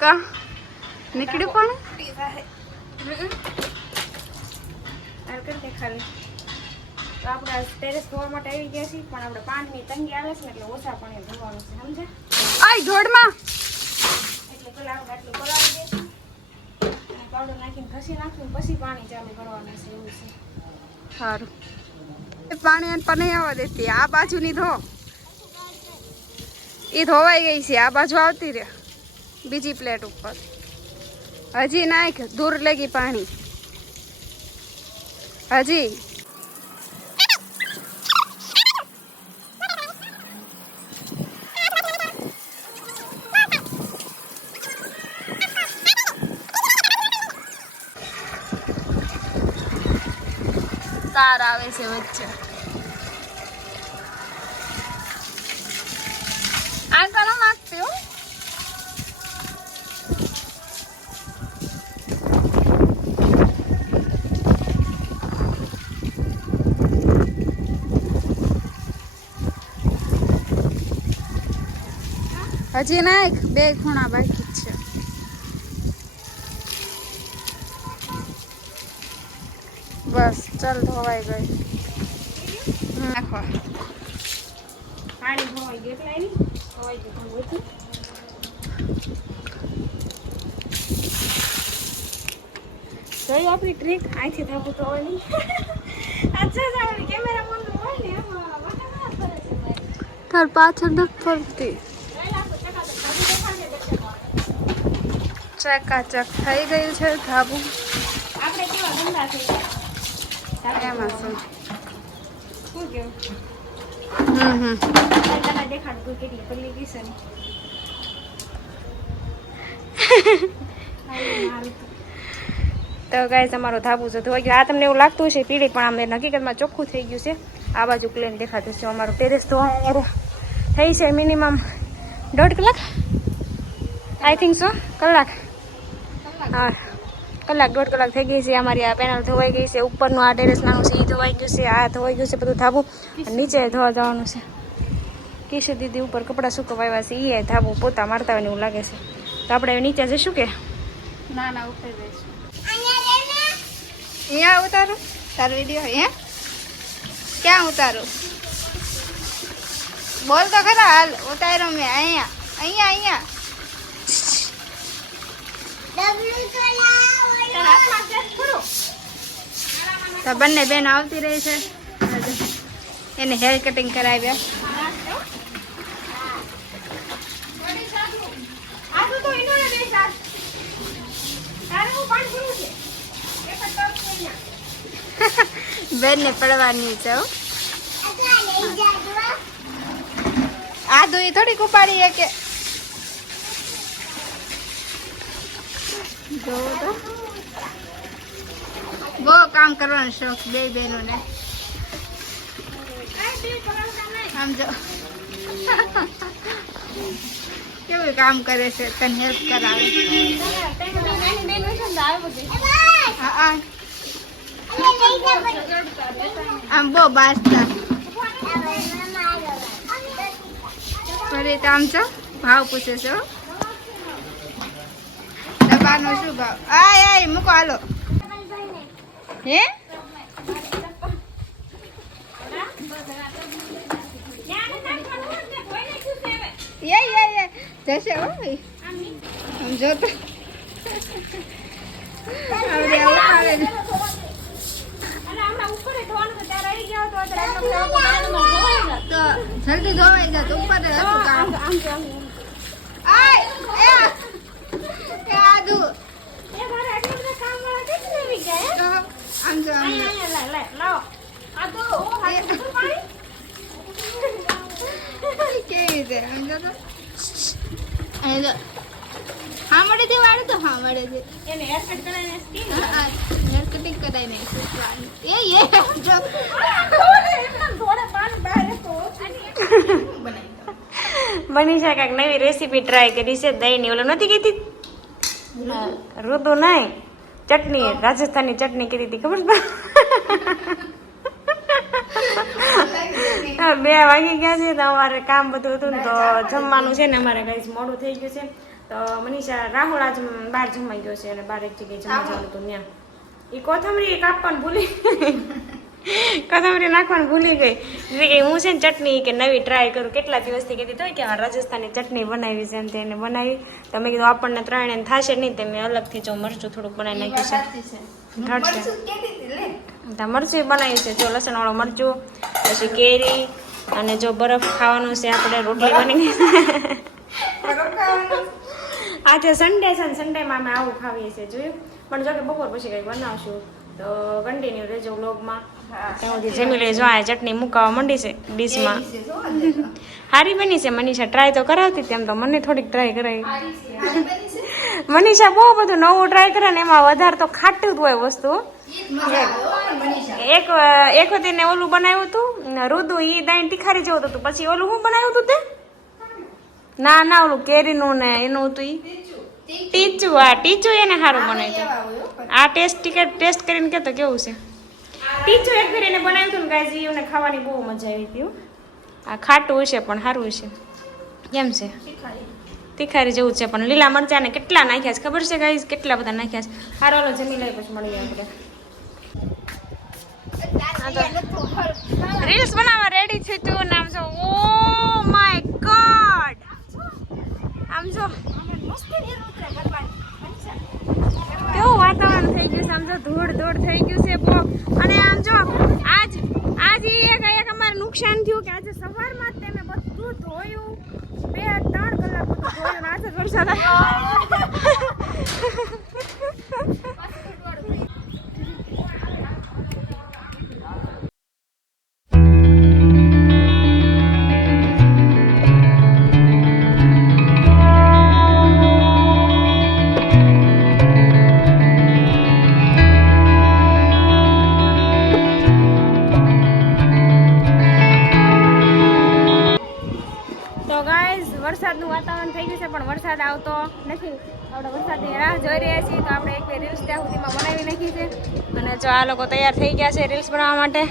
કા નીકળ્યું પણ હાલ કરી ખાલી. તો આપણે ટેરેસ ધોવા માટે આવી ગયા છીએ પણ આપણે પાણીની તંગી આવે છે ને એટલે ઓછા પાણી ધોવાનું છે સમજે આય ધોડમાં એટલે પેલા આપણે આટલું પલાળી દઈશું. પાવડર નાખીને ઘસી નાખીને પછી પાણી ચાલુ કરવાનું છે એવું છે. સારું પાણી આને પણ નહીં આવવા દેતી. આ બાજુની ધો. એ ધોવાઈ ગઈ છે. આ બાજુ આવતી રે બીજી પ્લેટ ઉપર. હજી નાખ દૂર લેગી પાણી. હજી. કાર આવે છે વચ્ચે. આ કરો નાખતી હો હજી નાખ બે ખૂણા બાકી જ છે બસ ચાલ ધોવાઈ ગઈ નાખો પાણી ધોવાઈ ગયું એટલે આવી ધોવાઈ ગયું પણ ઓછું જોયું આપણી ટ્રીક અહીંથી થાકું તો હોય નહીં અચ્છા સારું કેમેરા બંધ હોય ને એમાં વાંધો ના ફરે છે ભાઈ. તાર પાછળ નથી ફરતી પહેલા આપણે ચકાચક ધાબુ દેખાડને દર્શકો. ચકાચક થઈ ગયું છે ધાબુ. એમાં શું? છે તો. ગાય તમારો અમારો ધાબુ છે ધોઈ ગયો. આ તમને એવું લાગતું હશે પીળી પણ આમ હકીકતમાં ચોખ્ખું થઈ ગયું છે. આ બાજુ પ્લેન દેખાતું છે અમારું ટેરેસ ધોવા થઈ છે મિનિમમ દોઢ કલાક? આઈ થિંક સો કલાક. હા કલાક દોઢ કલાક થઈ ગઈ છે અમારી આ પેનલ ધોવાઈ ગઈ છે ઉપરનું આ ટેરેસ નાનું છે એ ધોવાઈ ગયું છે આ ધોવાઈ ગયું છે બધું થાબું અને નીચે ધોવા જવાનું છે. કિશોર દીદી ઉપર કપડાં સુકવાયા છે એ ધાબુ પોતા મારતા હોય એવું લાગે છે. તો આપણે હવે નીચે જઈશું કે? ના ના ઉપર દઈશું અહીંયા ઉતારું. તારો વીડિયો અહીંયા ક્યાં ઉતારું? બોલ તો ખરા હાલ ઉતાર્યો મેં અહીંયા અહીંયા અહીંયા. તો બંને બેન આવતી રહી છે. એને હેર કટિંગ કરાવ્યા બેન ને પડવાની છે. આ દુઈ થોડીક ઉપાડી કે જોવો તો. બહુ કામ કરવાનો શોખ બે બહેનો ને આમ જો. કેવું કામ કરે છે, તને હેલ્પ કરાવે. આમ બહુ બાજતા. ફરી તો આમ છો ભાવ પૂછે છો દબાનો શું ભાવ? આ, મૂકો, હાલો. હે? યે યે યે. જશે હો ભાઈ. આમ જો તો. આવડે આવું આવે ને. તો જલ્દી ધોવાઈ ઉપર કામ. આય એ આદુ. જો હા મળે તે વાળે તો હા મળે છે હા, હા. હેર કટિંગ કરાવી નાખ્યું એ એ જો મનીષા કાંઈક નવી રેસીપી ટ્રાય કરી છે દહીં ની ઓલું નથી કીધી ઋતુ નહીં. ચટણી રાજસ્થાની ચટણી કરી હતી ખબર હા, બે વાગી ગયા છે તો અમારે કામ બધું હતું ને તો જમવાનું છે ને અમારે કઈ મોડું થઈ ગયું છે. તો મનીષા રાહુલ આજ બહાર જમાઈ ગયો છે અને બાર એક જગ્યાએ જમવા જવાનું હતું ત્યાં. એ કોથમરી કાપવાનું ભૂલી કોથમરી નાખવાનું ભૂલી ગઈ. કે હું છે ને ચટણી કે નવી ટ્રાય કરું. કેટલા દિવસથી કહેતી તો કે આ રાજસ્થાની ચટણી બનાવી છે એમ તેને બનાવી. તો મેં કીધું આપણને ત્રણે થશે નહીં તે મેં અલગથી જો મરચું થોડુંક બનાવી નાખ્યું છે. ઘટ છે. ત્યાં મરચું બનાવ્યું છે જો લસણવાળો મરચું પછી કેરી અને જો બરફ ખાવાનું છે આપણે રોટલી બની આજે સન્ડે છે સન્ડેમાં અમે આવું ખાવીએ છીએ જોયું? પણ જો કે બપોર પછી કંઈ બનાવશું. તો કન્ટિન્યુ રહેજો વ્લોગમાં ત્યાં સુધી જમી લેજો આ ચટણી મુકાવા માંડી છે ડીશમાં. સારી બની છે મનીષા. ટ્રાય તો કરાવતી તેમ તો મને થોડીક ટ્રાય કરાવી. મનીષા બહુ બધું નવું ટ્રાય કરે ને એમાં વધારે તો ખાટું જ હોય વસ્તુ. એક એક વખત એને ઓલું બનાવ્યું હતું રુદુ ઈ દાઈ તીખારી જેવું હતું પછી ઓલું હું બનાવ્યું હતું તે? ના ના ઓલું કેરીનું ને એનું હતું ઈ. ટીચું હા ટીચું એને સારું બનાવ્યું આ ટેસ્ટ ટિકિટ ટેસ્ટ કરીને કહેતો કેવું છે? ટીચું એક ઘરે એને બનાવ્યું હતું ને ગાય એને ખાવાની બહુ મજા આવી હતી આ ખાટું છે પણ સારું હશે. કેમ છે. તીખારી જેવું છે, પણ લીલા મરચાં ને કેટલા નાખ્યા છે ખબર છે ગાઈઝ કેટલા બધા નાખ્યા છે? હારો, હાલો, જમી લઈ પછી મળીએ આપણે. રીલ્સ બનાવવા રેડી છે તું નામ જો ઓ માય ગોડ આમ જો કેવું વાતાવરણ થઈ ગયું છે આમ જો ધૂળ ધૂળ થઈ ગયું છે બહુ અને આમ જો આજ આજ ઈ એક એક અમારે નુકસાન થયું કે આજે સવારમાં જ તમે બધું ધોયું બે ત્રણ કલાક ધોયું વરસાદનું વાતાવરણ થઈ ગયું છે, પણ વરસાદ આવતો નથી. આપણે વરસાદની રાહ જોઈ રહ્યા છીએ, તો આપણે એક બે રીલ્સ ત્યાં સુધીમાં બનાવી નાખી છે. અને જો આ લોકો તૈયાર થઈ ગયા છે રીલ્સ બનાવવા માટે,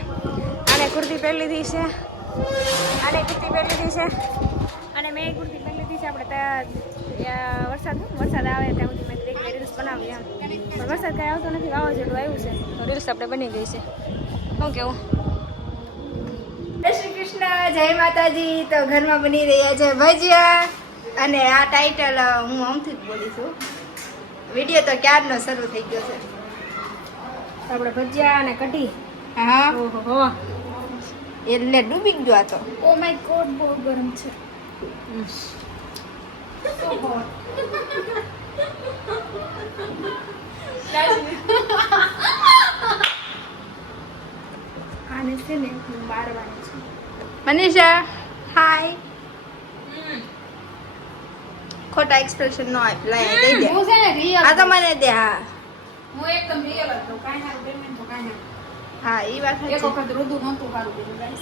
આને કુર્તી પહેરી લીધી છે. આને કુર્તી પહેરી લીધી છે. અને મેં કુર્તી પહેરી લીધી છે, આપણે ત્યાં વરસાદ વરસાદ આવે ત્યાં સુધી મેં એક બે રીલ્સ બનાવી એમ. પણ વરસાદ કાંઈ આવતો નથી, વાવાઝોડું આવ્યું છે, તો રીલ્સ આપણે બની ગઈ છે. શું કેવું? કૃષ્ણ જય માતાજી. તો ઘરમાં બની રહ્યા છે ભજીયા અને આ ટાઇટલ હું અમથી જ બોલી છું. વીડિયો તો ક્યારનો શરૂ થઈ ગયો છે? આપણે ભજીયા અને કઢી. હા. ઓહો. એટલે ડૂબી ગયો આ તો. ઓ માય ગોડ બહુ ગરમ છે. આને છે ને મારવાની છે. મનીષા હાય ખોટા એક્સપ્રેશન નો એપ્લાય લાય દઈ દે હું છે ને રિયલ આ તો મને દે હા હું એકદમ રિયલ હતો કાઈ ના પેમેન્ટ તો કાઈ ના હા ઈ વાત એક વખત રુદુ નહોતું હારું guys.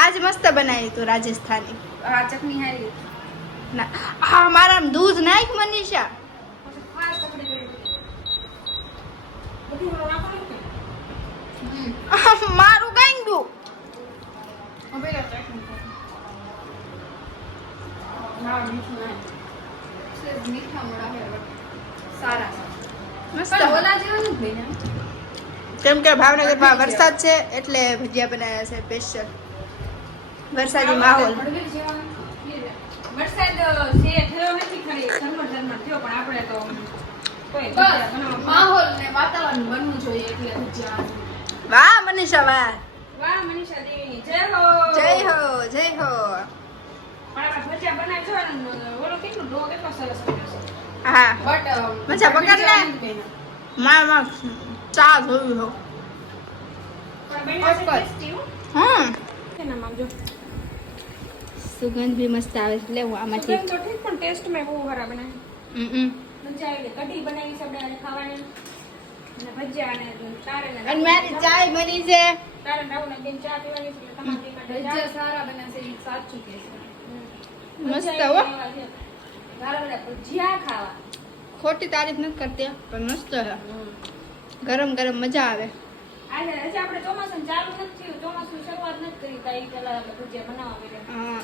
આજ મસ્ત બનાવી તું રાજસ્થાની આ ચટણી હારી ના હા મારા દૂધ નાખ મનીષા. મારું કઈ ગયું કેમ કે ભાવનગરમાં વરસાદ છે એટલે ભજીયા બનાવ્યા છે સ્પેશિયલ વરસાદી માહોલ. વરસાદ છે થયો નથી ખરી. ઝરમર ઝરમર થયો પણ આપણે તો કોઈ માહોલ ને વાતાવરણ બનવું જોઈએ એટલે ભજીયા. વાહ મનીષા વાહ. વાહ મનીષા દેવીની. જય હો! જય હો જય હો. પણ ભજીયા બનાવી જો ઓલો કેટલું ડો કેટલો સરસ બન્યો છે. હા. બટ મજા પકડ લે માં માં ચા જોયું હો. પણ બન્યો છે ચોક્કસ. tasty હો. હમ. એના માં જો સુગંધ બી મસ્ત આવે છે. લેવું આમાંથી. તો ઠીક પણ ટેસ્ટ મેં બહુ ખરાબ બનાવી. હમ મજા આવી કઢી બનાવી છે આપણે ખાવાની. અને ભજીયા અને તારે ને અને મારી ચાય બની છે. તારે રાહુલ બેન ચા પીવાની છે એટલે તમારે બે માટે ચા. ભજીયા સારા બને છે એ સાચું કે છે. મસ્ત હો. મારા બધા ભજીયા ખાવા. ખોટી તારીફ નથી કરતી પણ મસ્ત છે ગરમ ગરમ મજા આવે. આજે હજી આપણે ચોમાસું ચાલુ નથી થયું ચોમાસું શરૂઆત નથી કરી તો એ પેલા ભજીયા બનાવવા પડે હા.